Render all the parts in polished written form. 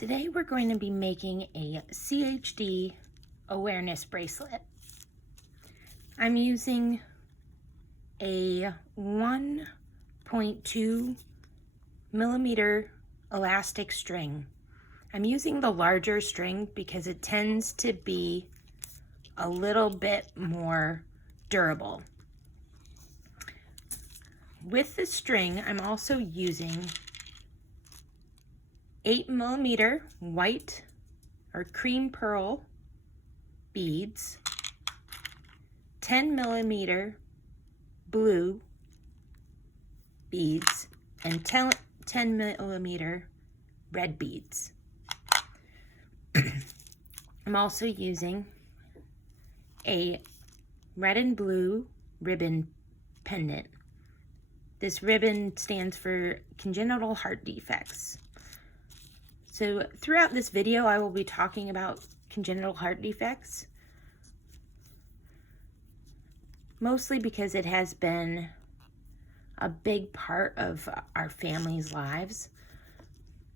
Today we're going to be making a CHD awareness bracelet. I'm using a 1.2 millimeter elastic string. I'm using the larger string because it tends to be a little bit more durable. With the string, I'm also using 8 millimeter white or cream pearl beads, 10 millimeter blue beads, and 10 millimeter red beads. I'm also using a red and blue ribbon pendant. This ribbon stands for congenital heart defects. So throughout this video, I will be talking about congenital heart defects, mostly because it has been a big part of our family's lives.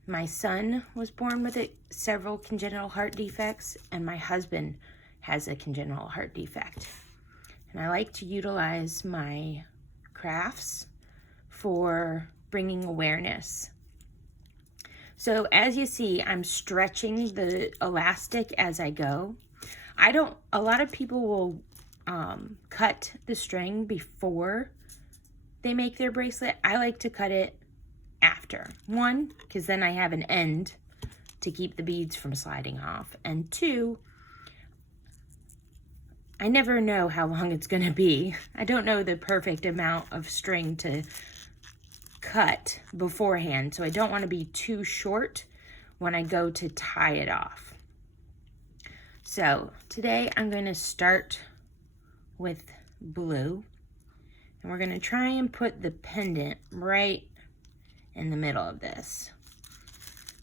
My son was born with several congenital heart defects, and my husband has a congenital heart defect. And I like to utilize my crafts for bringing awareness. So as you see, I'm stretching the elastic as I go. A lot of people will cut the string before they make their bracelet. I like to cut it after. One, because then I have an end to keep the beads from sliding off. And two, I never know how long it's gonna be. I don't know the perfect amount of string to cut beforehand, so I don't want to be too short when I go to tie it off. So today I'm going to start with blue, and we're going to try and put the pendant right in the middle of this.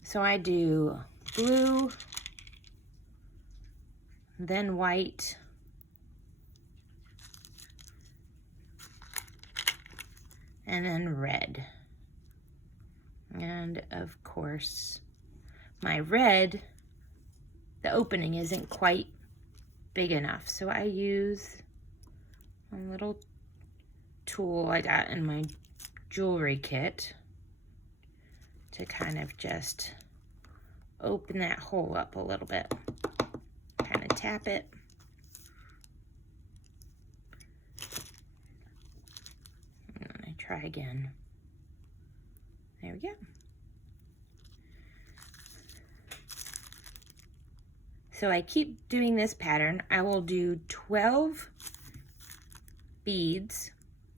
So I do blue, then white, and then red. And of course, my red, the opening isn't quite big enough, so I use a little tool I got in my jewelry kit to kind of just open that hole up a little bit. Kind of tap it. Try again. There we go. So I keep doing this pattern. I will do 12 beads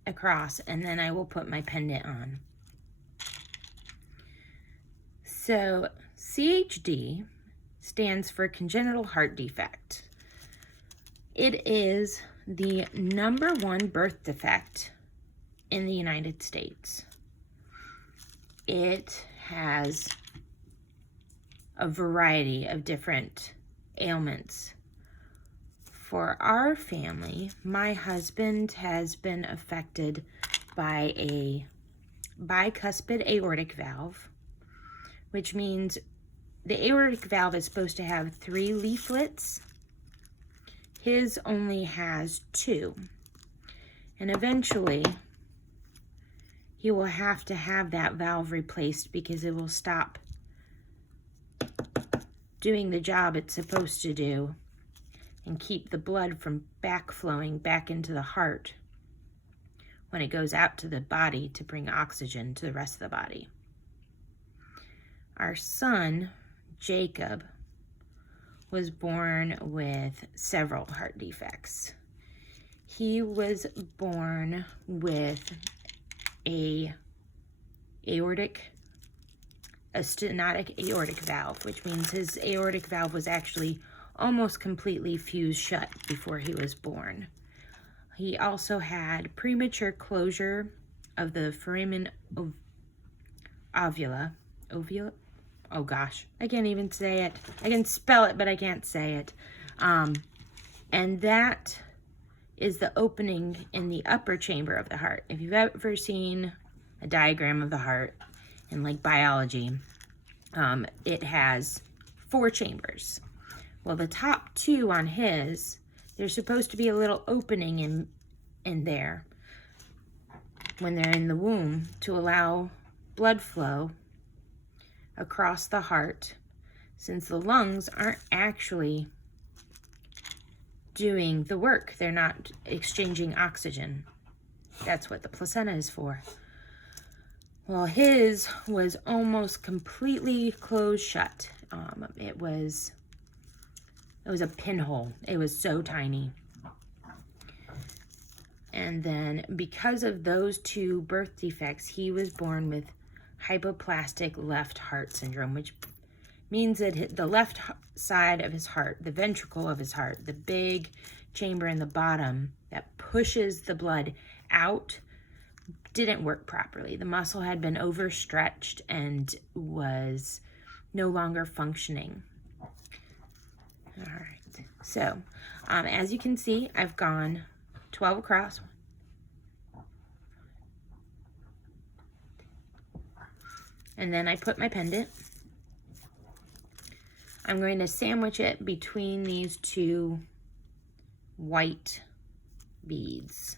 across, and then I will put my pendant on. So CHD stands for congenital heart defect. It is the #1 birth defect in the United States. It has a variety of different ailments. For our family, my husband has been affected by a bicuspid aortic valve, which means the aortic valve is supposed to have 3 leaflets. His only has 2. And eventually, he will have to have that valve replaced because it will stop doing the job it's supposed to do and keep the blood from flowing back into the heart when it goes out to the body to bring oxygen to the rest of the body. Our son, Jacob, was born with several heart defects. He was born with a stenotic aortic valve, which means his aortic valve was actually almost completely fused shut before he was born. He also had premature closure of the foramen ovula. Oh gosh, I can't even say it. I can spell it, but I can't say it. And that is the opening in the upper chamber of the heart. If you've ever seen a diagram of the heart in like biology, It has 4 chambers. Well, the top 2 on his, there's supposed to be a little opening in there when they're in the womb to allow blood flow across the heart, since the lungs aren't actually doing the work. They're not exchanging oxygen. That's what the placenta is for. Well, his was almost completely closed shut. It was a pinhole. It was so tiny. And then because of those 2 birth defects, he was born with hypoplastic left heart syndrome, which means that the left side of his heart, the ventricle of his heart, the big chamber in the bottom that pushes the blood out, didn't work properly. The muscle had been overstretched and was no longer functioning. All right, so as you can see, I've gone 12 across. And then I put my pendant. I'm going to sandwich it between these 2 white beads.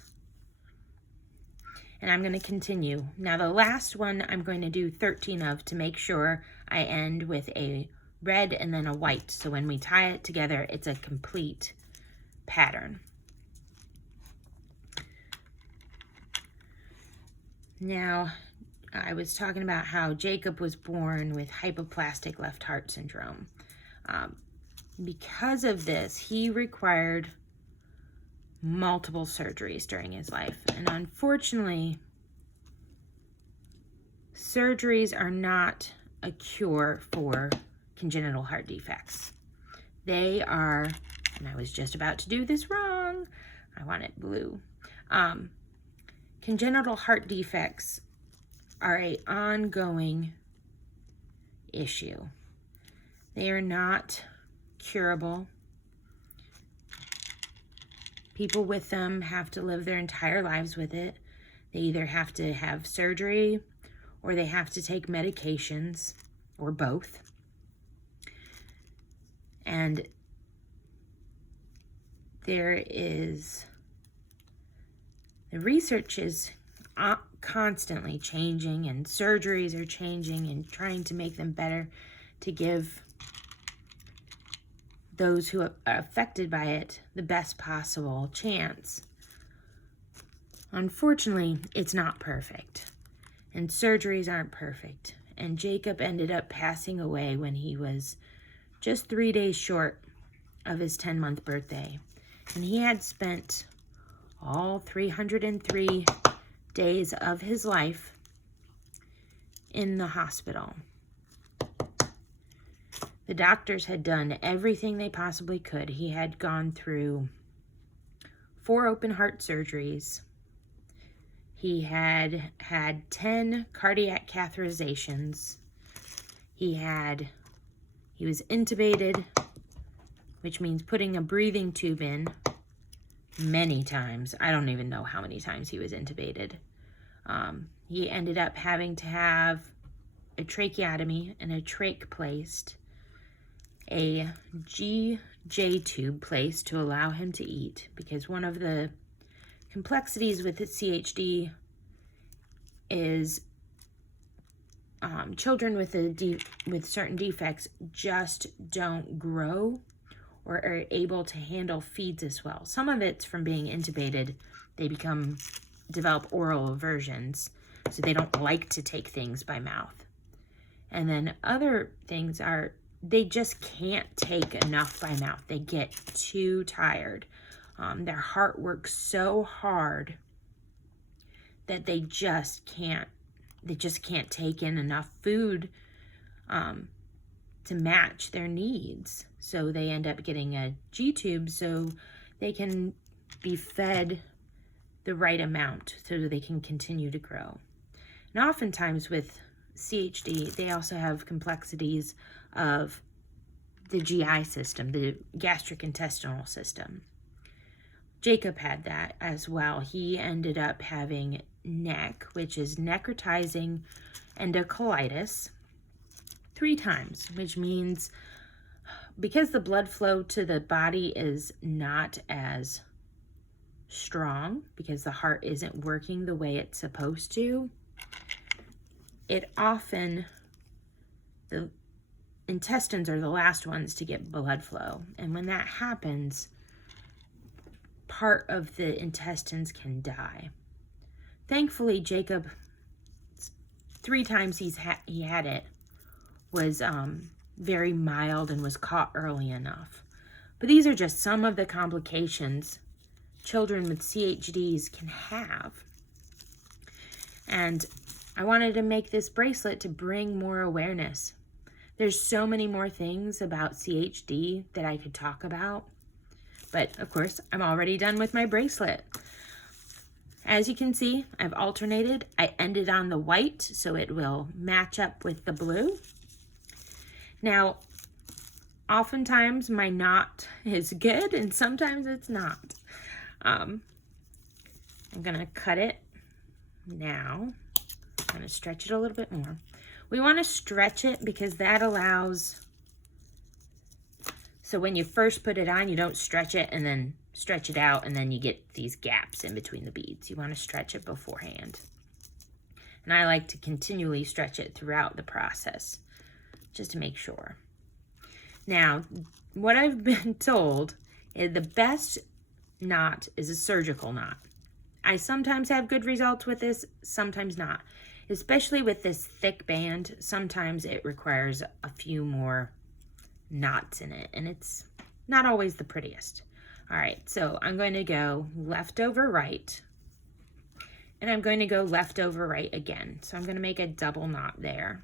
And I'm going to continue. Now the last one I'm going to do 13 of to make sure I end with a red and then a white. So when we tie it together, it's a complete pattern. Now, I was talking about how Jacob was born with hypoplastic left heart syndrome. Because of this, he required multiple surgeries during his life. And unfortunately, surgeries are not a cure for congenital heart defects. They are, and I was just about to do this wrong. I want it blue. Congenital heart defects are an ongoing issue. They are not curable. People with them have to live their entire lives with it. They either have to have surgery or they have to take medications or both. And the research is constantly changing, and surgeries are changing and trying to make them better to give those who are affected by it the best possible chance. Unfortunately, it's not perfect, and surgeries aren't perfect. And Jacob ended up passing away when he was just 3 days short of his 10-month birthday. And he had spent all 303 days of his life in the hospital. The doctors had done everything they possibly could. He had gone through 4 open heart surgeries. He had had 10 cardiac catheterizations. He was intubated, which means putting a breathing tube in many times. I don't even know how many times he was intubated. He ended up having to have a tracheotomy and a trach placed, a GJ tube placed to allow him to eat, because one of the complexities with the CHD is children with certain defects just don't grow or are able to handle feeds as well. Some of it's from being intubated. They develop oral aversions, so they don't like to take things by mouth. And then other things are they just can't take enough by mouth. They get too tired. Their heart works so hard that they just can't take in enough food to match their needs. So they end up getting a G tube so they can be fed the right amount so that they can continue to grow. And oftentimes with CHD, they also have complexities of the GI system, the gastric intestinal system. Jacob had that as well. He ended up having NEC, which is necrotizing endocarditis. 3 times, which means because the blood flow to the body is not as strong, because the heart isn't working the way it's supposed to, it often, the intestines are the last ones to get blood flow. And when that happens, part of the intestines can die. Thankfully, Jacob, 3 times he had it, was very mild and was caught early enough. But these are just some of the complications children with CHDs can have. And I wanted to make this bracelet to bring more awareness. There's so many more things about CHD that I could talk about. But of course, I'm already done with my bracelet. As you can see, I've alternated. I ended on the white so it will match up with the blue. Now, oftentimes my knot is good and sometimes it's not. I'm gonna cut it now. I'm gonna stretch it a little bit more. We wanna stretch it because that allows, so when you first put it on, you don't stretch it and then stretch it out and then you get these gaps in between the beads. You wanna stretch it beforehand. And I like to continually stretch it throughout the process, just to make sure. Now, what I've been told is the best knot is a surgical knot. I sometimes have good results with this, sometimes not. Especially with this thick band, sometimes it requires a few more knots in it, and it's not always the prettiest. All right, so I'm going to go left over right, and I'm going to go left over right again. So I'm going to make a double knot there.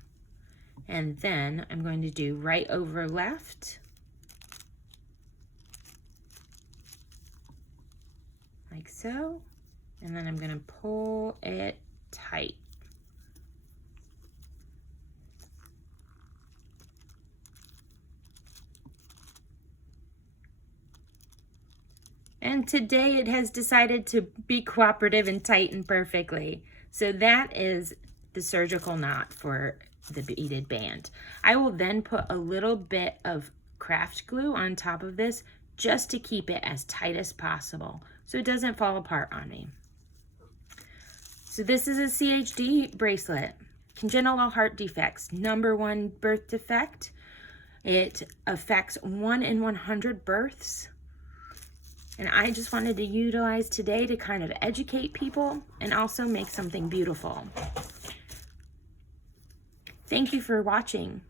And then I'm going to do right over left, like so, and then I'm going to pull it tight. And today it has decided to be cooperative and tighten perfectly. So that is the surgical knot for the beaded band. I will then put a little bit of craft glue on top of this just to keep it as tight as possible so it doesn't fall apart on me. So this is a CHD bracelet, congenital heart defects, #1 birth defect. It affects 1 in 100 births. And I just wanted to utilize today to kind of educate people and also make something beautiful. Thank you for watching.